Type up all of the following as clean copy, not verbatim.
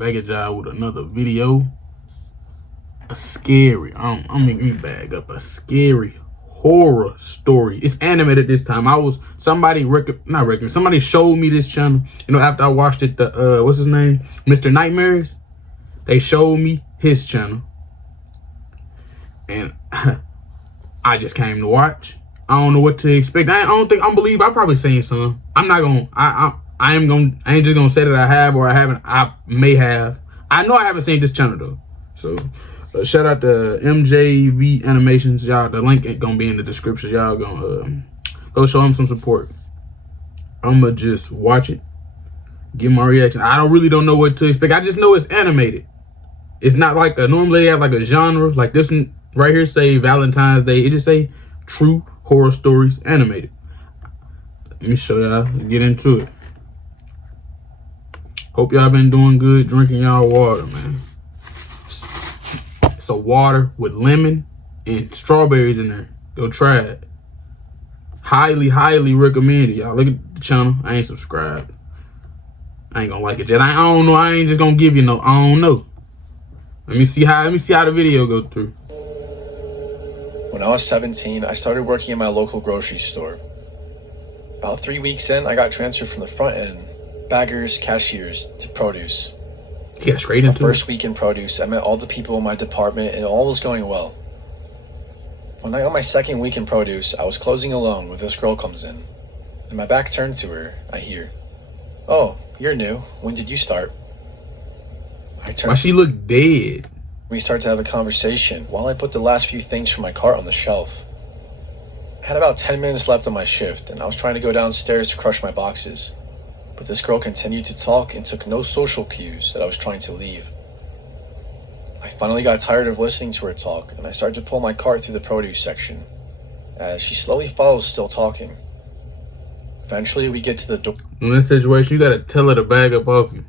Back at y'all with another video. A scary, I'm making me bag up a scary horror story. It's animated this time. Somebody showed me this channel. You know, after I watched it, what's his name? Mr. Nightmares. They showed me his channel. And I just came to watch. I don't know what to expect. I probably seen some. I'm not gonna, I ain't just gonna say that I have or I haven't. I may have. I know I haven't seen this channel though. So shout out to MJV Animations, y'all. The link ain't gonna be in the description. Y'all gonna go show him some support. I'ma just watch it, give my reaction. I really don't know what to expect. I just know it's animated. It's not like normally they have like a genre. Like this one right here say Valentine's Day. It just say true horror stories animated. Let me show y'all. Get into it. Hope y'all been doing good drinking y'all water, man. It's a water with lemon and strawberries in there. Go try it. Highly, highly recommended. Y'all look at the channel. I ain't subscribed. I ain't gonna like it yet. I don't know. I ain't just gonna give you no. I don't know. Let me see how the video go through. When I was 17, I started working at my local grocery store. About 3 weeks in, I got transferred from the front end, baggers, cashiers, to produce. Yeah, straight into my first week in produce, I met all the people in my department and all was going well. When I got my second week in produce, I was closing alone when this girl comes in. And my back turned to her, I hear, "Oh, you're new. When did you start?" Why she look dead? We start to have a conversation while I put the last few things from my cart on the shelf. I had about 10 minutes left on my shift, and I was trying to go downstairs to crush my boxes. But this girl continued to talk and took no social cues that I was trying to leave. I finally got tired of listening to her talk, and I started to pull my cart through the produce section, as she slowly follows, still talking. Eventually, we get to the door. In this situation, you gotta tell her to bag up off you.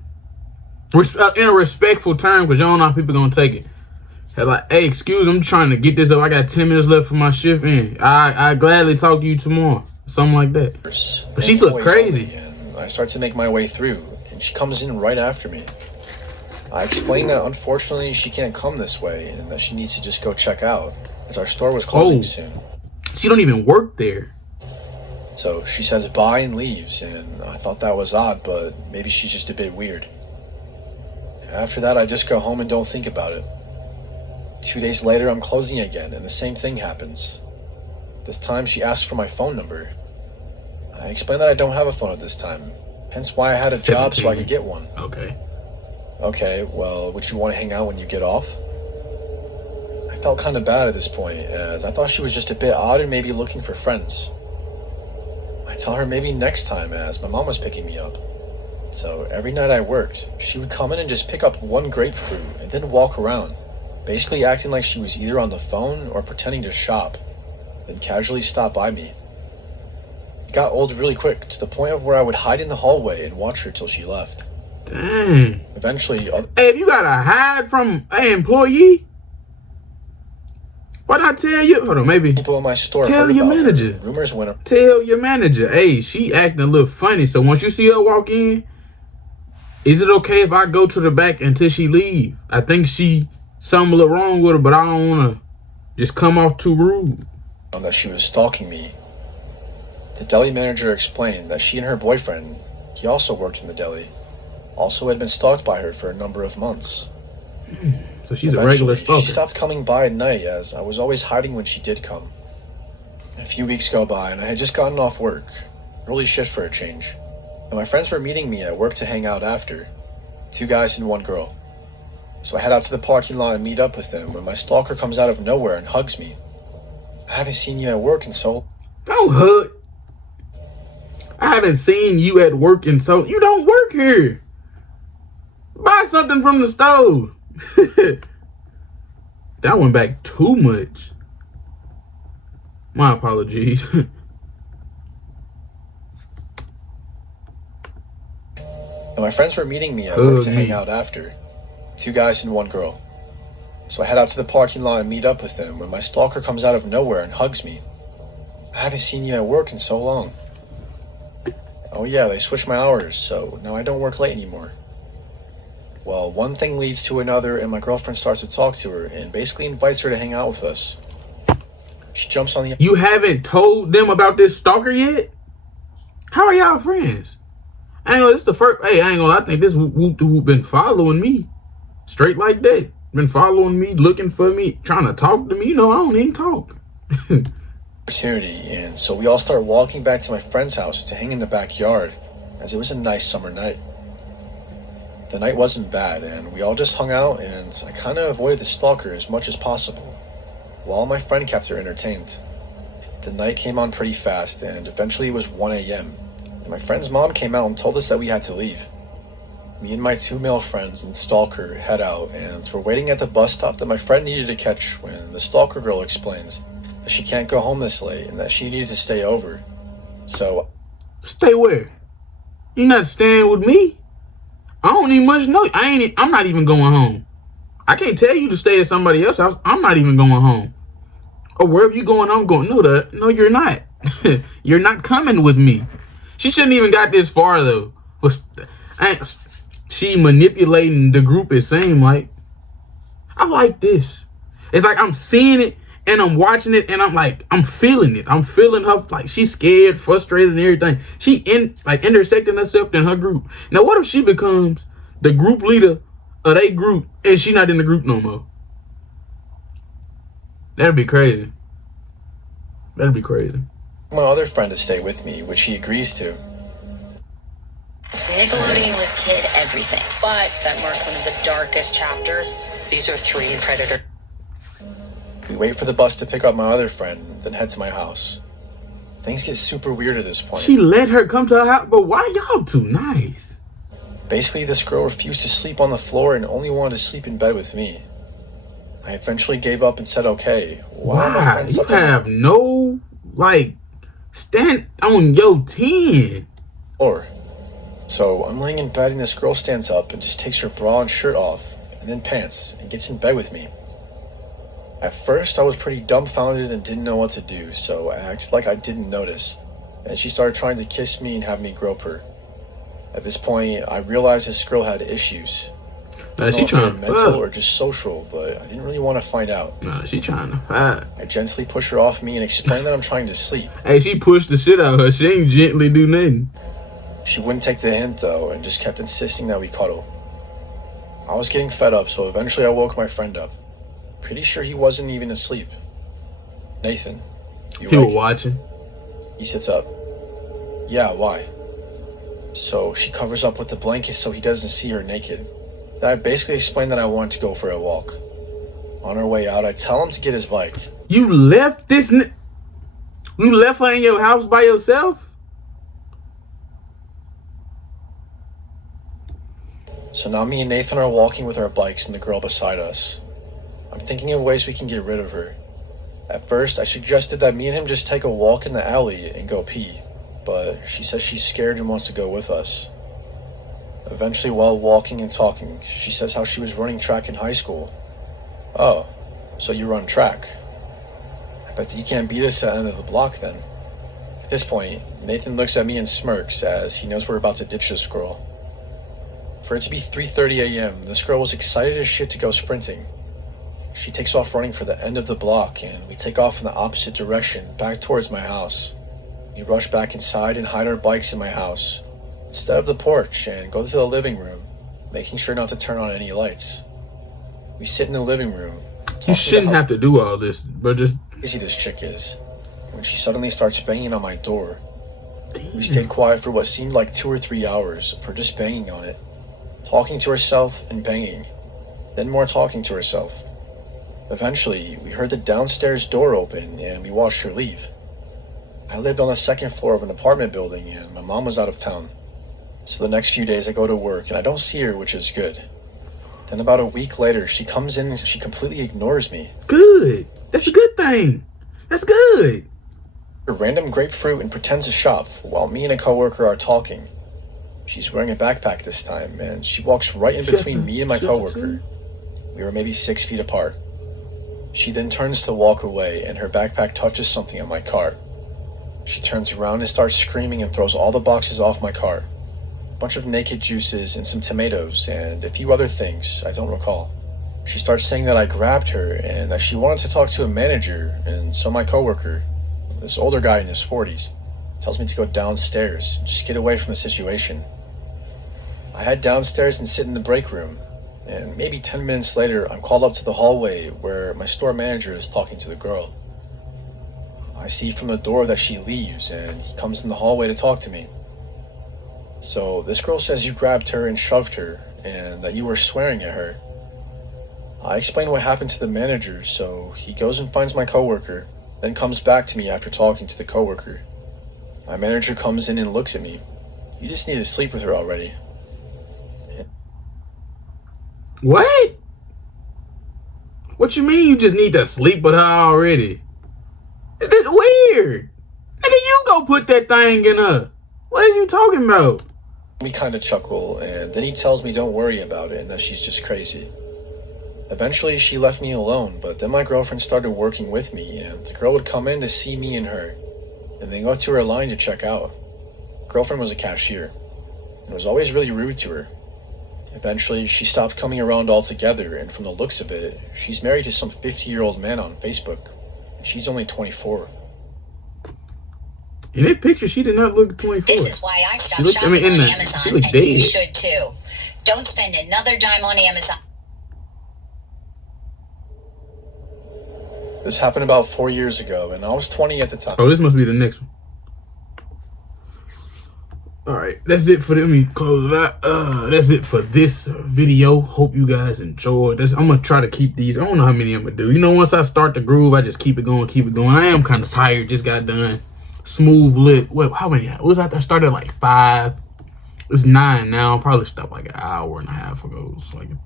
In a respectful term, because you don't know how people gonna take it. Like, hey, excuse me, I'm trying to get this up. I got 10 minutes left for my shift in. I gladly talk to you tomorrow. Something like that. But she look crazy. I start to make my way through, and she comes in right after me. I explain that unfortunately she can't come this way, and that she needs to just go check out, as our store was closing soon. She don't even work there. So she says bye and leaves, and I thought that was odd, but maybe she's just a bit weird. After that, I just go home and don't think about it. 2 days later, I'm closing again, and the same thing happens. This time, she asks for my phone number. I explain that I don't have a phone at this time, hence why I had a job so I could get one. Okay, well, would you want to hang out when you get off? I felt kind of bad at this point, as I thought she was just a bit odd and maybe looking for friends. I tell her maybe next time, as my mom was picking me up. So every night I worked, she would come in and just pick up one grapefruit and then walk around, basically acting like she was either on the phone or pretending to shop, then casually stop by me. It got old really quick, to the point of where I would hide in the hallway and watch her till she left. Dang. Eventually, hey, if you gotta hide from an employee, why not tell you? Hold on, maybe people in my store tell your manager. Rumors went up. Tell your manager, hey, she acting a little funny. So once you see her walk in, is it okay if I go to the back until she leave? I think something a little wrong with her, but I don't want to just come off too rude. That she was stalking me. The deli manager explained that she and her boyfriend, he also worked in the deli, also had been stalked by her for a number of months. So she's a regular stalker. She stopped coming by at night, as I was always hiding when she did come. A few weeks go by, and I had just gotten off work. Early shift for a change. And my friends were meeting me at work to hang out after. 2 guys and 1 girl. So I head out to the parking lot and meet up with them when my stalker comes out of nowhere and hugs me. I haven't seen you at work in so... Don't hug. I haven't seen you at work in so... You don't work here. Buy something from the stove. That went back too much. My apologies. And my friends were meeting me at work to hang out after. 2 guys and 1 girl. So I head out to the parking lot and meet up with them when my stalker comes out of nowhere and hugs me. I haven't seen you at work in so long. Oh yeah, they switched my hours, so now I don't work late anymore. Well, one thing leads to another, and my girlfriend starts to talk to her and basically invites her to hang out with us. She jumps on the. You haven't told them about this stalker yet? How are y'all friends? I ain't gonna, this the first. Hey, I ain't gonna. I think this who been following me, straight like that. Been following me, looking for me, trying to talk to me. You know, I don't even talk. Opportunity, and so we all start walking back to my friend's house to hang in the backyard, as it was a nice summer night. The night wasn't bad, and we all just hung out, and I kind of avoided the stalker as much as possible, while my friend kept her entertained. The night came on pretty fast, and eventually it was 1 a.m., and my friend's mom came out and told us that we had to leave. Me and my 2 male friends and Stalker head out, and we're waiting at the bus stop that my friend needed to catch when the Stalker girl explains that she can't go home this late and that she needed to stay over. So... Stay where? You not staying with me? I don't even much know. I'm not even going home. I can't tell you to stay at somebody else's house. I'm not even going home. Or wherever you going, I'm going. No, you're not. You're not coming with me. She shouldn't even got this far though. She manipulating the group, it seemed like. I like this. It's like I'm seeing it and I'm watching it and I'm like, I'm feeling it. I'm feeling her, like she's scared, frustrated and everything. She intersecting herself in her group. Now what if she becomes the group leader of their group and she not in the group no more? That'd be crazy. That'd be crazy. My other friend to stay with me, which he agrees to. Nickelodeon was kid everything, but that marked one of the darkest chapters. These are 3 in Predator. We wait for the bus to pick up my other friend, then head to my house. Things get super weird at this point. She let her come to her house, but why y'all too nice? Basically, this girl refused to sleep on the floor and only wanted to sleep in bed with me. I eventually gave up and said, okay. Why? You have no, stand on your 10. Or, so I'm laying in bed and this girl stands up and just takes her bra and shirt off, and then pants, and gets in bed with me. At first, I was pretty dumbfounded and didn't know what to do, so I acted like I didn't notice. And she started trying to kiss me and have me grope her. At this point, I realized this girl had issues. She trying to mental or just social, but I didn't really want to find out. Nah, she trying to fight. I gently push her off me and explain that I'm trying to sleep. Hey, she pushed the shit out of her. She ain't gently do nothing. She wouldn't take the hint though, and just kept insisting that we cuddle. I was getting fed up, so eventually I woke my friend up. Pretty sure he wasn't even asleep. Nathan, you he was watching. He sits up. Yeah, why? So she covers up with the blanket so he doesn't see her naked. Then I basically explained that I wanted to go for a walk. On our way out, I tell him to get his bike. You left this... You left her in your house by yourself? So now me and Nathan are walking with our bikes and the girl beside us. I'm thinking of ways we can get rid of her. At first, I suggested that me and him just take a walk in the alley and go pee, but she says she's scared and wants to go with us. Eventually, while walking and talking, she says how she was running track in high school. Oh, so you run track. I bet that you can't beat us at the end of the block then. At this point, Nathan looks at me and smirks as he knows we're about to ditch this girl. For it to be 3:30 a.m., this girl was excited as shit to go sprinting. She takes off running for the end of the block, and we take off in the opposite direction, back towards my house. We rush back inside and hide our bikes in my house, instead of the porch, and go to the living room, making sure not to turn on any lights. We sit in the living room. You shouldn't have to do all this, but just... Crazy this chick is. When she suddenly starts banging on my door. We stayed quiet for what seemed like 2 or 3 hours for just banging on it. Talking to herself and banging. Then more talking to herself. Eventually, we heard the downstairs door open and we watched her leave. I lived on the 2nd floor of an apartment building and my mom was out of town. So the next few days I go to work and I don't see her, which is good. Then about a week later, she comes in and she completely ignores me. Good. That's a good thing. That's good. A random grapefruit and pretends to shop while me and a coworker are talking. She's wearing a backpack this time and she walks right in between me and my coworker. We were maybe 6 feet apart. She then turns to walk away and her backpack touches something on my car. She turns around and starts screaming and throws all the boxes off my car. bunch of naked juices and some tomatoes and a few other things I don't recall. She starts saying that I grabbed her and that she wanted to talk to a manager, and so my coworker, this older guy in his 40s, tells me to go downstairs and just get away from the situation. I head downstairs and sit in the break room, and maybe 10 minutes later I'm called up to the hallway where my store manager is talking to the girl. I see from the door that she leaves and he comes in the hallway to talk to me. So this girl says you grabbed her and shoved her and that you were swearing at her. I explain what happened to the manager, so he goes and finds my coworker, then comes back to me after talking to the coworker. My manager comes in and looks at me. You just need to sleep with her already. What? What you mean you just need to sleep with her already? It's weird. Nigga, you go put that thing in her. What are you talking about? We kind of chuckle, and then he tells me don't worry about it and that she's just crazy. Eventually, she left me alone, but then my girlfriend started working with me, and the girl would come in to see me and her, and then go to her line to check out. Girlfriend was a cashier, and was always really rude to her. Eventually, she stopped coming around altogether, and from the looks of it, she's married to some 50-year-old man on Facebook, and she's only 24. In that picture, she did not look 24. This is why I stopped shopping on Amazon, and dead. you should too. Don't spend another dime on Amazon. This happened about 4 years ago, and I was 20 at the time. Oh, this must be the next one. Alright, that's it for them. Let me close it out. That's it for this video. Hope you guys enjoyed this. I'm gonna try to keep these. I don't know how many I'm gonna do. You know, once I start the groove, I just keep it going, keep it going. I am kind of tired. Just got done. Smooth lit. What? How many? Was I started at like 5? It's 9 now. Probably stopped like an hour and a half ago. It's like a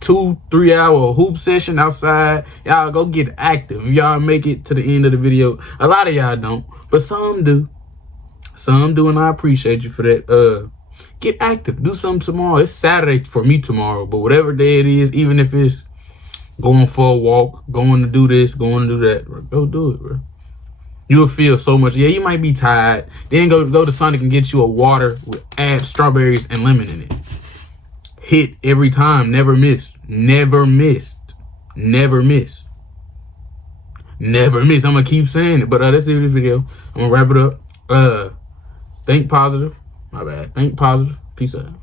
2-3 hour hoop session outside. Y'all go get active. If y'all make it to the end of the video. A lot of y'all don't, but some do. Some do, and I appreciate you for that. Get active. Do something tomorrow. It's Saturday for me tomorrow, but whatever day it is, even if it's going for a walk, going to do this, going to do that, bro, go do it, bro. You'll feel so much. Yeah, you might be tired. Then go to Sonic and get you a water with add strawberries and lemon in it. Hit every time. Never miss. Never missed. Never miss. Never miss. I'm gonna keep saying it, but that's it for this video. I'm gonna wrap it up. Think positive. My bad. Think positive. Peace out.